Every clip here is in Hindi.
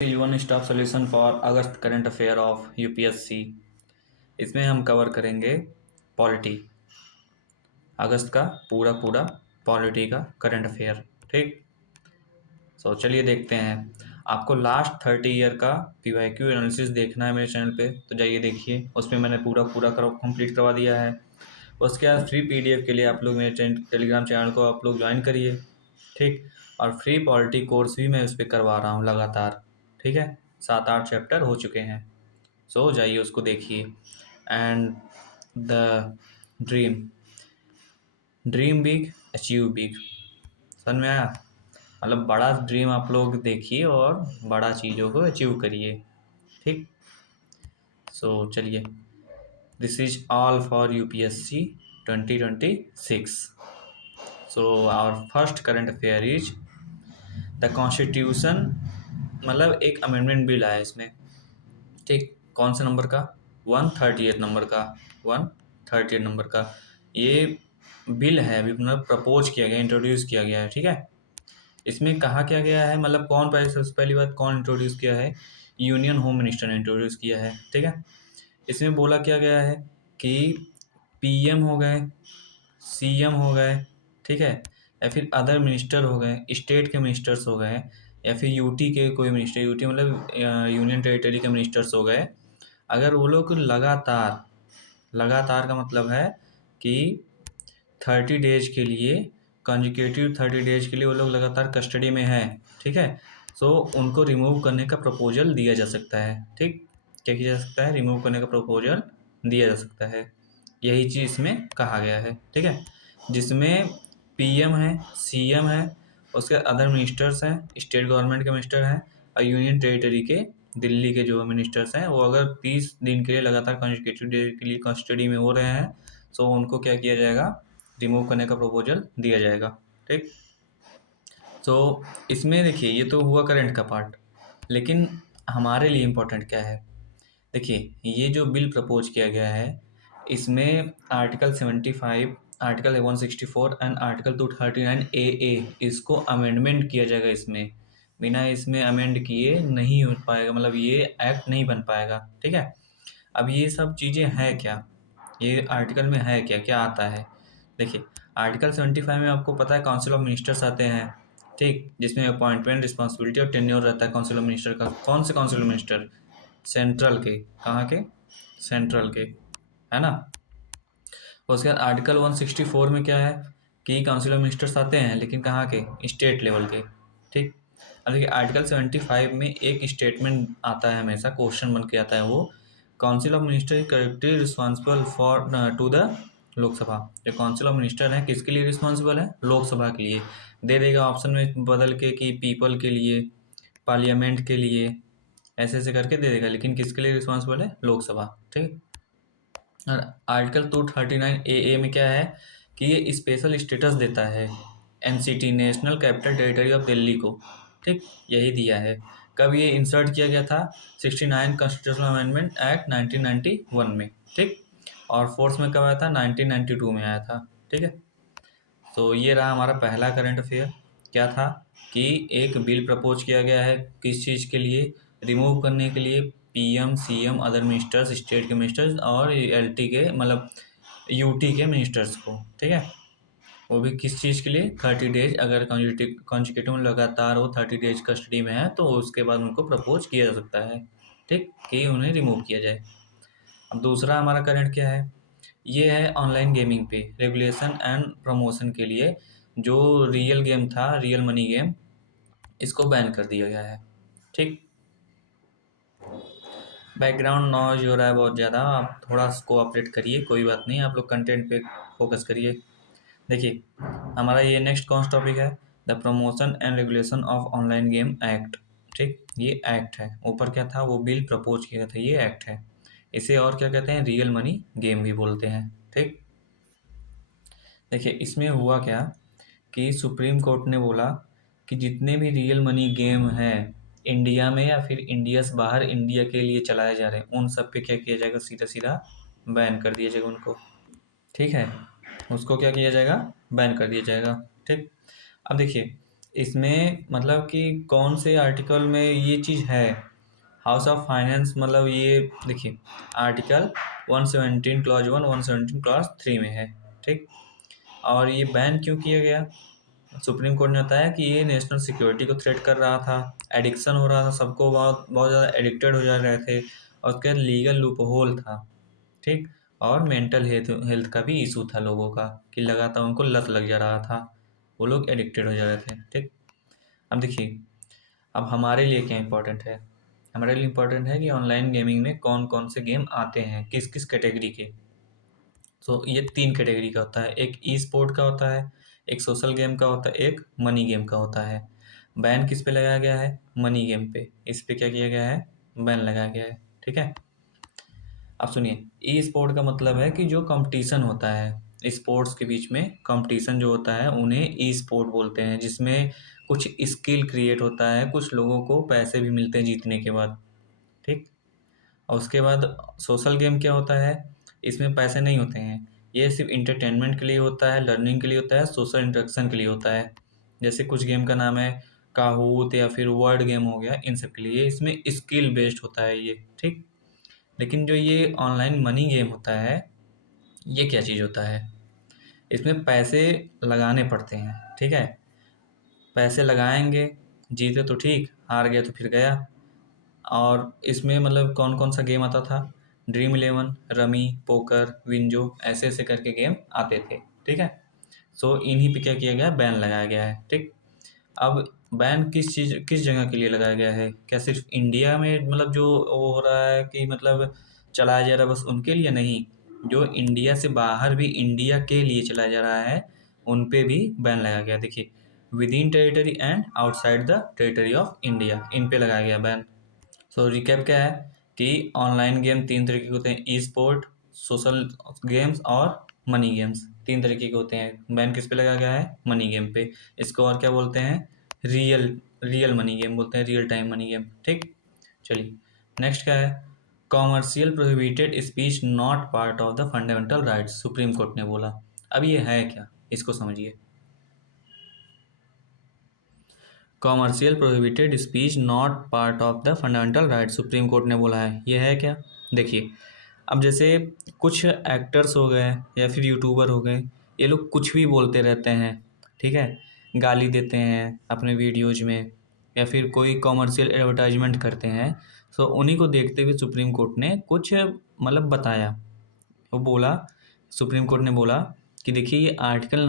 One stop solution for August current affair of UPSC. इसमें हम कवर करेंगे पॉलिटी, अगस्त का पूरा पूरा पॉलिटी का करंट अफेयर। ठीक, चलिए देखते हैं। आपको लास्ट 30 ईयर का पीवाईक्यू एनालिसिस देखना है मेरे चैनल पे, तो जाइए देखिए, उसमें मैंने पूरा पूरा कंप्लीट करवा दिया है। उसके बाद फ्री पीडीएफ के लिए आप लोग मेरे टेलीग्राम चैनल को आप लोग ज्वाइन करिए। ठीक, और फ्री पॉलिटी कोर्स भी मैं उस पर करवा रहा हूँ लगातार। ठीक है, 7-8 चैप्टर हो चुके हैं। जाइए उसको देखिए। And the dream dream big achieve big, समझ में आया? मतलब बड़ा ड्रीम आप लोग देखिए और बड़ा चीज़ों को अचीव करिए। ठीक, चलिए, this is all for UPSC 2026। Our first current affair is the constitution, मतलब एक अमेंडमेंट बिल आया इसमें। ठीक, कौन सा नंबर का? 138 नंबर का। 138 नंबर का ये बिल है, अभी मतलब प्रपोज किया गया, इंट्रोड्यूस किया गया है। ठीक है, इसमें कहा क्या गया है, मतलब सबसे पहली बात कौन इंट्रोड्यूस किया है? यूनियन होम मिनिस्टर ने इंट्रोड्यूस किया है। ठीक है, इसमें बोला क्या गया है कि पीएम हो गए, सीएम हो गए, ठीक है, या फिर अदर मिनिस्टर हो गए, स्टेट के मिनिस्टर्स हो गए, या फिर यूटी के कोई मिनिस्टर, यूटी मतलब यूनियन टेरिटरी के मिनिस्टर्स हो गए, अगर वो लोग लगातार लगातार का मतलब है कि 30 डेज के लिए, कंजिक्यूटिव 30 डेज के लिए वो लोग लगातार कस्टडी में हैं। ठीक है, उनको रिमूव करने का प्रपोजल दिया जा सकता है। ठीक, क्या किया जा सकता है? रिमूव करने का प्रपोजल दिया जा सकता है। यही चीज़ इसमें कहा गया है। ठीक है, जिसमें पीएम है, सीएम है, उसके अदर मिनिस्टर्स हैं, स्टेट गवर्नमेंट के मिनिस्टर हैं, और यूनियन टेरिटरी के दिल्ली के जो मिनिस्टर्स हैं, वो अगर 30 दिन के लिए लगातार कंजिक्यूटिव डे के लिए कस्टडी में हो रहे हैं, उनको क्या किया जाएगा? रिमूव करने का प्रपोजल दिया जाएगा। ठीक, इसमें देखिए, ये तो हुआ करंट का पार्ट, लेकिन हमारे लिए इम्पोर्टेंट क्या है? देखिए, ये जो बिल प्रपोज किया गया है, इसमें आर्टिकल 75, आर्टिकल 164 एंड आर्टिकल 239 ए इसको अमेंडमेंट किया जाएगा। इसमें बिना इसमें अमेंड किए नहीं हो पाएगा, मतलब ये एक्ट नहीं बन पाएगा। ठीक है, अब ये सब चीज़ें हैं क्या, ये आर्टिकल में है क्या, क्या आता है? देखिए, आर्टिकल 75 में आपको पता है काउंसिल ऑफ मिनिस्टर्स आते हैं। ठीक, जिसमें अपॉइंटमेंट, रिस्पॉन्सिबिलिटी और टेन्योर रहता है काउंसिल ऑफ मिनिस्टर का। कौन से काउंसिल ऑफ मिनिस्टर? सेंट्रल के। कहाँ के? सेंट्रल के, है ना? उसके बाद आर्टिकल 164 में क्या है कि काउंसिल ऑफ मिनिस्टर्स आते हैं, लेकिन कहाँ के? स्टेट लेवल के। ठीक, अब देखिए, आर्टिकल 75 में एक स्टेटमेंट आता है, हमेशा क्वेश्चन बन के आता है, वो council of minister correctly responsible for to the Lok Sabha. जो काउंसिल ऑफ मिनिस्टर है किसके लिए रिस्पॉन्सिबल है? लोकसभा के लिए। दे देगा ऑप्शन में बदल के कि पीपल के लिए, पार्लियामेंट के लिए, ऐसे ऐसे करके दे देगा, लेकिन किसके लिए रिस्पॉन्सिबल है? लोकसभा। ठीक, और आर्टिकल 239 ए में क्या है कि ये स्पेशल स्टेटस देता है NCT, national capital territory of Delhi को। ठीक, यही दिया है। कब ये इंसर्ट किया गया था? 69 कॉन्स्टिट्यूशनल अमेंडमेंट एक्ट 1991 में। ठीक, और फोर्स में कब आया था? 1992 में आया था। ठीक है, ये रहा हमारा पहला करंट अफेयर। क्या था कि एक बिल प्रपोज किया गया है, किस चीज़ के लिए? रिमूव करने के लिए PM, CM, other ministers, state के मिनिस्टर्स और एलटी के, मतलब यूटी के मिनिस्टर्स को। ठीक है, वो भी किस चीज़ के लिए? 30 डेज, अगर कॉन्जिक्यूटिव लगातार वो 30 डेज कस्टडी में है, तो उसके बाद उनको प्रपोज किया जा सकता है। ठीक, कि उन्हें रिमूव किया जाए। अब दूसरा हमारा करंट क्या है? ये है ऑनलाइन गेमिंग पे रेगुलेशन एंड प्रमोशन के लिए, जो रियल गेम था, रियल मनी गेम, इसको बैन कर दिया गया है। ठीक, बैकग्राउंड नॉइज हो रहा है बहुत ज़्यादा, आप थोड़ा कोऑपरेट करिए, कोई बात नहीं, आप लोग कंटेंट पे फोकस करिए। देखिए, हमारा ये नेक्स्ट कौन सा टॉपिक है? The promotion and regulation of online game act. ठीक, ये एक्ट है, ऊपर क्या था? वो बिल प्रपोज किया था, ये एक्ट है। इसे और क्या कहते हैं? रियल मनी गेम भी बोलते हैं। ठीक, देखिए, इसमें हुआ क्या कि सुप्रीम कोर्ट ने बोला कि जितने भी रियल मनी गेम हैं इंडिया में या फिर इंडिया से बाहर इंडिया के लिए चलाए जा रहे हैं, उन सब पे क्या किया जाएगा? सीधा सीधा बैन कर दिया जाएगा उनको। ठीक है, उसको क्या किया जाएगा? बैन कर दिया जाएगा। ठीक, अब देखिए, इसमें मतलब कि कौन से आर्टिकल में ये चीज़ है। हाउस ऑफ फाइनेंस मतलब ये देखिए, आर्टिकल 117 क्लॉज 1 117 क्लॉज 3 में है। ठीक। और ये बैन क्यों किया गया? सुप्रीम कोर्ट ने बताया कि ये नेशनल सिक्योरिटी को थ्रेट कर रहा था, एडिक्शन हो रहा था, सबको बहुत बहुत ज़्यादा एडिक्टेड हो जा रहे थे, और उसके बाद लीगल लूप होल था। ठीक। और मेंटल हेल्थ हेल्थ का भी इशू था लोगों का, कि लगातार उनको लत लग जा रहा था, वो लोग एडिक्टेड हो जा रहे थे। ठीक। अब देखिए, अब हमारे लिए क्या इम्पोर्टेंट है? हमारे लिए इम्पोर्टेंट है कि ऑनलाइन गेमिंग में कौन कौन से गेम आते हैं, किस किस कैटेगरी के। तो ये 3 कैटेगरी का होता है, एक ई स्पोर्ट का होता है, एक सोशल गेम का होता है, एक मनी गेम का होता है। बैन किस पे लगाया गया है? मनी गेम पे। इस पे क्या किया गया है? बैन लगाया गया है। ठीक है। अब सुनिए, ई स्पोर्ट का मतलब है कि जो कंपटीशन होता है स्पोर्ट्स के बीच में, कंपटीशन जो होता है उन्हें ई स्पोर्ट बोलते हैं, जिसमें कुछ स्किल क्रिएट होता है, कुछ लोगों को पैसे भी मिलते हैं जीतने के बाद। ठीक। और उसके बाद सोशल गेम क्या होता है? इसमें पैसे नहीं होते हैं, ये सिर्फ इंटरटेनमेंट के लिए होता है, लर्निंग के लिए होता है, सोशल इंटरेक्शन के लिए होता है। जैसे कुछ गेम का नाम है काहूत या फिर वर्ड गेम हो गया, इन सब के लिए। इसमें स्किल बेस्ड होता है ये। ठीक। लेकिन जो ये ऑनलाइन मनी गेम होता है, ये क्या चीज़ होता है? इसमें पैसे लगाने पड़ते हैं। ठीक है। पैसे लगाएंगे, जीते तो ठीक, हार गए तो फिर गया। और इसमें मतलब कौन कौन सा गेम आता था? Dream eleven, rummy, poker, WinZO, ऐसे ऐसे करके गेम आते थे। ठीक है। सो इन्हीं पे क्या किया गया? बैन लगाया गया है। ठीक। अब बैन किस जगह के लिए लगाया गया है? क्या सिर्फ इंडिया में मतलब जो वो हो रहा है कि मतलब चलाया जा रहा है बस उनके लिए? नहीं, जो इंडिया से बाहर भी इंडिया के लिए चलाया जा रहा है, उन पे भी बैन लगाया गया। देखिए, within territory and outside the territory of India, इन पे लगाया गया बैन। सो रिकैप क्या है कि ऑनलाइन गेम 3 तरीके के होते हैं, ई स्पोर्ट, सोशल गेम्स और मनी गेम्स। 3 तरीके के होते हैं। बैन किस पे लगा गया है? मनी गेम पे। इसको और क्या बोलते हैं? रियल रियल मनी गेम बोलते हैं, रियल टाइम मनी गेम। ठीक। चलिए, नेक्स्ट क्या है? Commercial prohibited speech not part of the fundamental rights, supreme court ने बोला। अब ये है क्या, इसको समझिए। Commercial prohibited speech not part of the fundamental right, supreme court ने बोला है। ये है क्या? देखिए, अब जैसे कुछ एक्टर्स हो गए या फिर यूट्यूबर हो गए, ये लोग कुछ भी बोलते रहते हैं। ठीक है। गाली देते हैं अपने वीडियोज में, या फिर कोई कॉमर्शियल एडवर्टाइजमेंट करते हैं। सो उन्हीं को देखते हुए सुप्रीम कोर्ट ने कुछ मतलब बताया। वो बोला, सुप्रीम कोर्ट ने बोला कि देखिए, ये आर्टिकल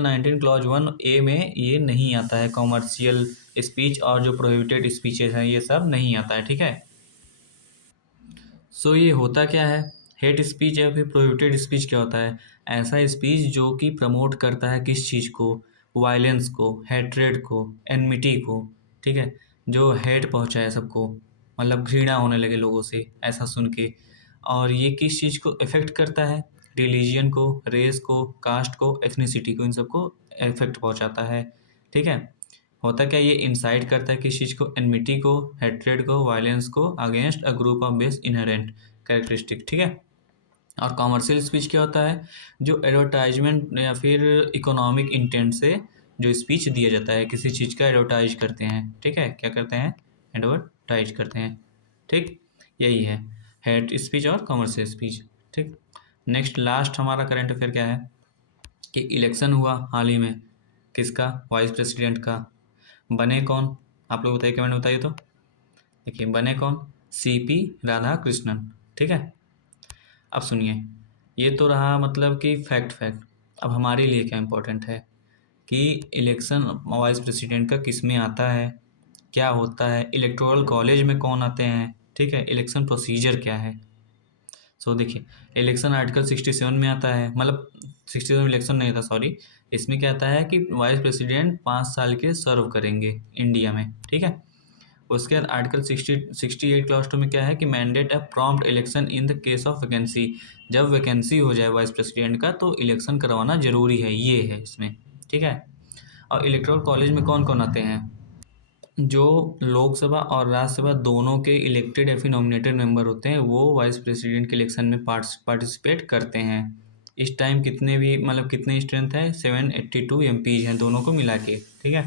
19 क्लॉज 1A में ये नहीं आता है, कॉमर्शियल स्पीच और जो प्रोहिबिटेड स्पीचेस हैं ये सब नहीं आता है। ठीक है। सो ये होता क्या है? हेट स्पीच या फिर प्रोहिबिटेड स्पीच क्या होता है? ऐसा स्पीच जो कि प्रमोट करता है किस चीज़ को? वायलेंस को, हेट्रेड को, एनमिटी को। ठीक है। जो हेट पहुंचाए सबको, मतलब घृणा होने लगे लोगों से ऐसा सुन के। और ये किस चीज़ को इफ़ेक्ट करता है? रिलीजियन को, रेस को, कास्ट को, एथनिसिटी को, इन सबको इफेक्ट पहुंचाता है। ठीक है। होता क्या, ये इंसाइट करता है किस चीज़ को? एनमिटी को, हेट्रेड को, वायलेंस को against a group of base inherent characteristic. ठीक है। और कॉमर्शियल स्पीच क्या होता है? जो एडवर्टाइजमेंट या फिर इकोनॉमिक इंटेंट से जो स्पीच दिया जाता है, किसी चीज़ का एडवर्टाइज करते हैं। ठीक है। क्या करते हैं? एडवर्टाइज करते हैं। ठीक। यही है हेट स्पीच और कॉमर्शियल स्पीच। ठीक। नेक्स्ट लास्ट हमारा करंट अफेयर क्या है कि इलेक्शन हुआ हाल ही में, किसका? वाइस प्रेसिडेंट का। बने कौन? आप लोग बताइए, कमेंट में बताइए तो। देखिए, बने कौन? CP राधाकृष्णन। ठीक है। अब सुनिए, ये तो रहा मतलब कि फैक्ट। अब हमारे लिए क्या इम्पोर्टेंट है कि इलेक्शन वाइस प्रेसिडेंट का किस में आता है, क्या होता है, इलेक्टोरल कॉलेज में कौन आते हैं। ठीक है। इलेक्शन प्रोसीजर क्या है? सो देखिए, इलेक्शन आर्टिकल 67 में आता है, मतलब 67 इलेक्शन नहीं था, सॉरी। इसमें क्या आता है कि वाइस प्रेसिडेंट 5 साल के सर्व करेंगे इंडिया में। ठीक है। उसके बाद आर्टिकल 68 क्लॉज 2 में क्या है कि mandate a prompt election in the case of vacancy, जब वैकेंसी हो जाए वाइस प्रेसिडेंट का तो इलेक्शन करवाना जरूरी है, ये है इसमें। ठीक है। और इलेक्टोरल कॉलेज में कौन कौन आते हैं? जो लोकसभा और राज्यसभा दोनों के इलेक्टेड या फिर नॉमिनेटेड मेंबर होते हैं, वो वाइस प्रेसिडेंट के इलेक्शन में पार्टिसिपेट करते हैं। इस टाइम कितने भी मतलब कितने स्ट्रेंथ है, 782 MPs हैं दोनों को मिला के, ठीक है।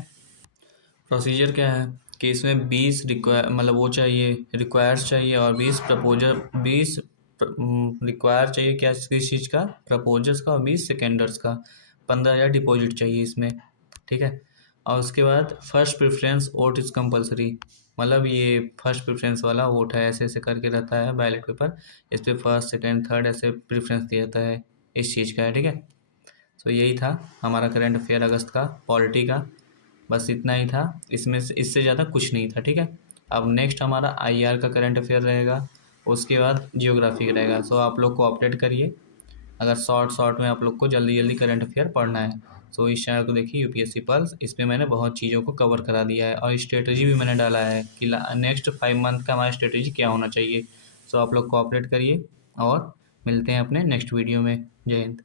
प्रोसीजर क्या है कि इसमें 20 रिक्वायर मतलब वो चाहिए, रिक्वायर्स चाहिए, और 20 प्रपोजर, 20 रिक्वायर चाहिए क्या, किस चीज़ का, प्रपोजर्स का, और 20 सेकेंडर्स का। 15,000 डिपॉजिट चाहिए इसमें, ठीक है। और उसके बाद first preference vote is compulsory, मतलब ये फर्स्ट प्रेफरेंस वाला वोट है, ऐसे ऐसे करके रहता है बैलेट पेपर, इस पर फर्स्ट सेकेंड थर्ड ऐसे प्रेफरेंस दिया जाता है, इस चीज़ का है, ठीक है। तो यही था हमारा करंट अफेयर अगस्त का, पॉलिटी का, बस इतना ही था, इसमें से इससे ज़्यादा कुछ नहीं था, ठीक है। अब नेक्स्ट हमारा आईआर का करंट अफेयर रहेगा, उसके बाद जियोग्राफी का रहेगा। सो आप लोग को अपडेट करिए, अगर शॉर्ट शॉर्ट में आप लोग को जल्दी जल्दी करंट अफेयर पढ़ना है। सो इस चैनल को देखिए यूपीएससी पल्स, इसमें मैंने बहुत चीज़ों को कवर करा दिया है, और स्ट्रेटजी भी मैंने डाला है कि नेक्स्ट 5 मंथ का हमारा स्ट्रेटजी क्या होना चाहिए। सो आप लोग कोऑपरेट करिए, और मिलते हैं अपने नेक्स्ट वीडियो में। जय हिंद।